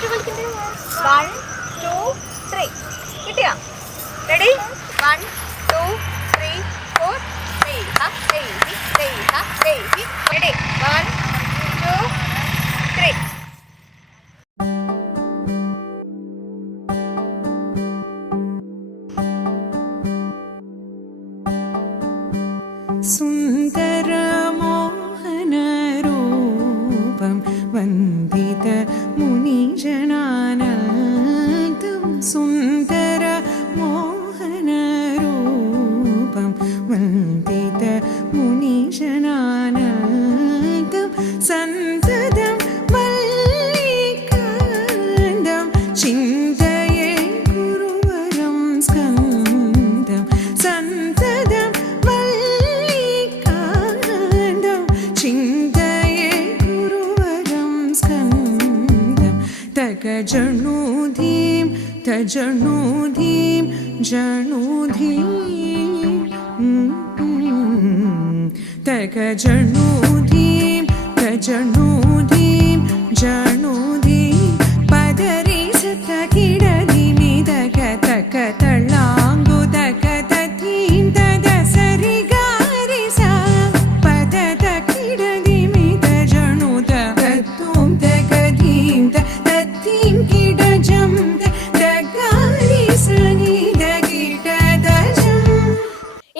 1 2 3 കിട്ടിയോ? Ready? 1 2 3 4 ready? 1 2 3. സുന്ദര മോഹനരൂപം വന്ദിത മുനിജനാനന്ദം സുന്ദര മോഹനരൂപം വന്ദിത മുനിജനാനന്ദം സന്തതം വല്ലികാന്തം ചിന്തയേ ഗുരുവരം സ്കന്ദം സന്തതം ജണുധീം തജണുധീം ജണുധീം തക ജണുധീം തജണുധീം ജണുധീം പദരി സത കിടധിമി തക തക തളാംഗു തക തധീം തദ സരി ഗാരി സ പദ തകിടധിമി തജണു തതും തകധീം തധീം കിടജം തഗാരി സനി തകിടദജം.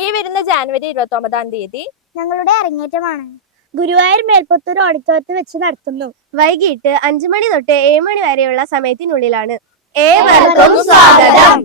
ഈ വരുന്ന ജാനുവരി 29 ഞങ്ങളുടെ അരങ്ങേറ്റമാണ്. ഗുരുവായൂർ മേൽപ്പത്തൂർ ഓഡിറ്റോറിയത്തിൽ വെച്ച് നടത്തുന്നു. വൈകിട്ട് 5 മണി തൊട്ട് 7 മണി വരെയുള്ള സമയത്തിനുള്ളിലാണ്. ഏവർക്കും സ്വാഗതം.